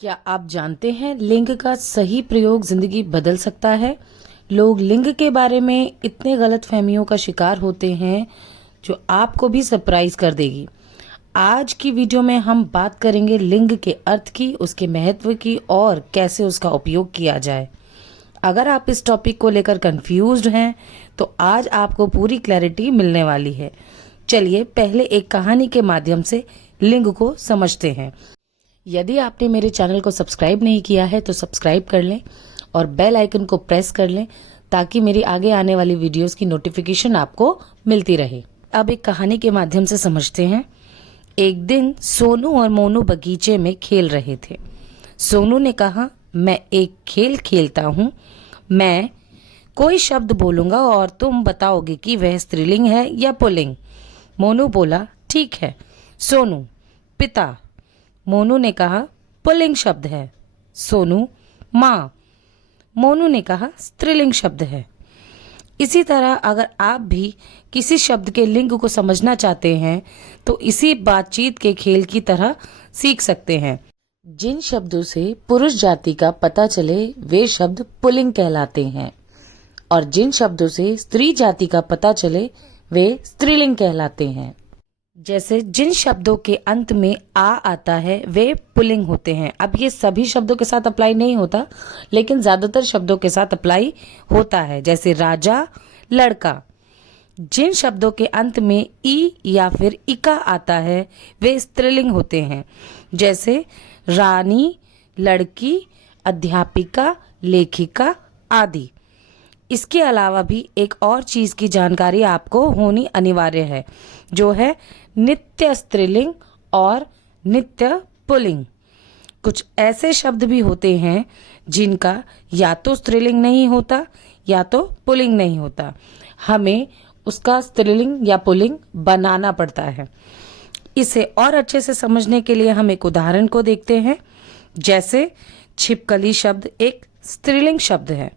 क्या आप जानते हैं लिंग का सही प्रयोग जिंदगी बदल सकता है। लोग लिंग के बारे में इतने गलत फहमियों का शिकार होते हैं जो आपको भी सरप्राइज कर देगी। आज की वीडियो में हम बात करेंगे लिंग के अर्थ की, उसके महत्व की और कैसे उसका उपयोग किया जाए। अगर आप इस टॉपिक को लेकर कंफ्यूज्ड हैं तो आज आपको पूरी क्लैरिटी मिलने वाली है। चलिए पहले एक कहानी के माध्यम से लिंग को समझते हैं। यदि आपने मेरे चैनल को सब्सक्राइब नहीं किया है तो सब्सक्राइब कर लें और बेल आइकन को प्रेस कर लें ताकि मेरी आगे आने वाली वीडियोस की नोटिफिकेशन आपको मिलती रहे। अब एक कहानी के माध्यम से समझते हैं। एक दिन सोनू और मोनू बगीचे में खेल रहे थे। सोनू ने कहा, मैं एक खेल खेलता हूँ। मैं कोई शब्द बोलूँगा और तुम बताओगे कि वह स्त्रीलिंग है या पुल्लिंग। मोनू बोला, ठीक है। सोनू, पिता। मोनू ने कहा, पुल्लिंग शब्द है। सोनू, माँ। मोनू ने कहा, स्त्रीलिंग शब्द है। इसी तरह अगर आप भी किसी शब्द के लिंग को समझना चाहते हैं तो इसी बातचीत के खेल की तरह सीख सकते हैं। जिन शब्दों से पुरुष जाति का पता चले वे शब्द पुल्लिंग कहलाते हैं और जिन शब्दों से स्त्री जाति का पता चले वे स्त्रीलिंग कहलाते हैं। जैसे जिन शब्दों के अंत में आ आता है वे पुल्लिंग होते हैं। अब ये सभी शब्दों के साथ अप्लाई नहीं होता, लेकिन ज्यादातर शब्दों के साथ अप्लाई होता है। जैसे राजा, लड़का। जिन शब्दों के अंत में ई या फिर इका आता है वे स्त्रीलिंग होते हैं। जैसे रानी, लड़की, अध्यापिका, लेखिका आदि। इसके अलावा भी एक और चीज की जानकारी आपको होनी अनिवार्य है, जो है नित्य स्त्रीलिंग और नित्य पुल्लिंग। कुछ ऐसे शब्द भी होते हैं जिनका या तो स्त्रीलिंग नहीं होता या तो पुल्लिंग नहीं होता। हमें उसका स्त्रीलिंग या पुल्लिंग बनाना पड़ता है। इसे और अच्छे से समझने के लिए हम एक उदाहरण को देखते हैं। जैसे छिपकली शब्द एक स्त्रीलिंग शब्द है।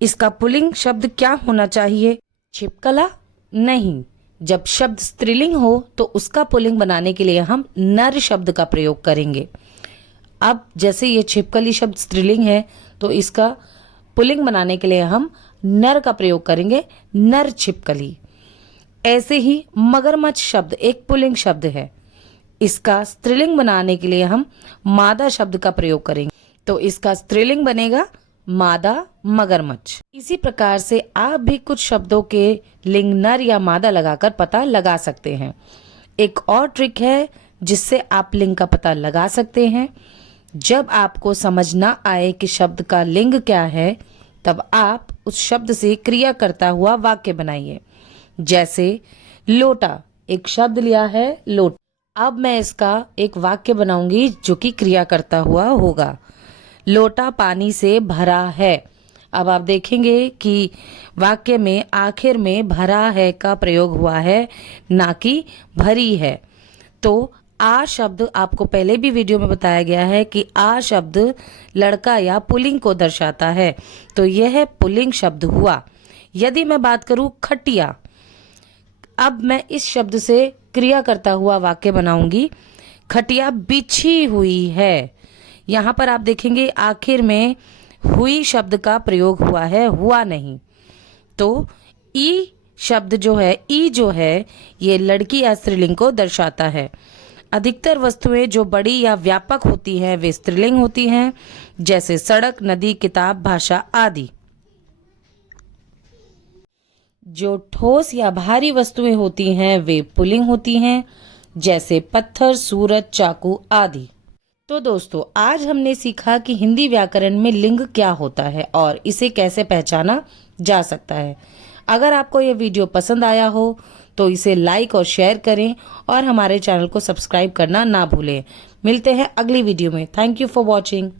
इसका पुल्लिंग शब्द क्या होना चाहिए? छिपकला? नहीं। जब शब्द स्त्रीलिंग हो तो उसका पुल्लिंग बनाने के लिए हम नर शब्द का प्रयोग करेंगे। अब जैसे ये छिपकली शब्द स्त्रीलिंग है तो इसका पुल्लिंग बनाने के लिए हम नर का प्रयोग करेंगे, नर छिपकली। ऐसे ही मगरमच्छ शब्द एक पुल्लिंग शब्द है। इसका स्त्रीलिंग बनाने के लिए हम मादा शब्द का प्रयोग करेंगे, तो इसका स्त्रीलिंग बनेगा मादा मगरमच्छ। इसी प्रकार से आप भी कुछ शब्दों के लिंग नर या मादा लगाकर पता लगा सकते हैं। एक और ट्रिक है जिससे आप लिंग का पता लगा सकते हैं। जब आपको समझ ना आए कि शब्द का लिंग क्या है तब आप उस शब्द से क्रिया करता हुआ वाक्य बनाइए। जैसे लोटा, एक शब्द लिया है लोटा। अब मैं इसका एक वाक्य बनाऊंगी जो कि क्रिया करता हुआ होगा। लोटा पानी से भरा है। अब आप देखेंगे कि वाक्य में आखिर में भरा है का प्रयोग हुआ है, ना कि भरी है। तो आ शब्द आपको पहले भी वीडियो में बताया गया है कि आ शब्द लड़का या पुल्लिंग को दर्शाता है, तो यह पुल्लिंग शब्द हुआ। यदि मैं बात करूं खटिया, अब मैं इस शब्द से क्रिया करता हुआ वाक्य बनाऊंगी। खटिया बिछी हुई है। यहाँ पर आप देखेंगे आखिर में हुई शब्द का प्रयोग हुआ है, हुआ नहीं। तो ई शब्द जो है, ई जो है, ये लड़की या स्त्रीलिंग को दर्शाता है। अधिकतर वस्तुएं जो बड़ी या व्यापक होती हैं वे स्त्रीलिंग होती हैं, जैसे सड़क, नदी, किताब, भाषा आदि। जो ठोस या भारी वस्तुएं होती हैं वे पुल्लिंग होती हैं, जैसे पत्थर, सूरज, चाकू आदि। तो दोस्तों, आज हमने सीखा कि हिंदी व्याकरण में लिंग क्या होता है और इसे कैसे पहचाना जा सकता है। अगर आपको यह वीडियो पसंद आया हो तो इसे लाइक और शेयर करें और हमारे चैनल को सब्सक्राइब करना ना भूलें। मिलते हैं अगली वीडियो में। Thank you for watching.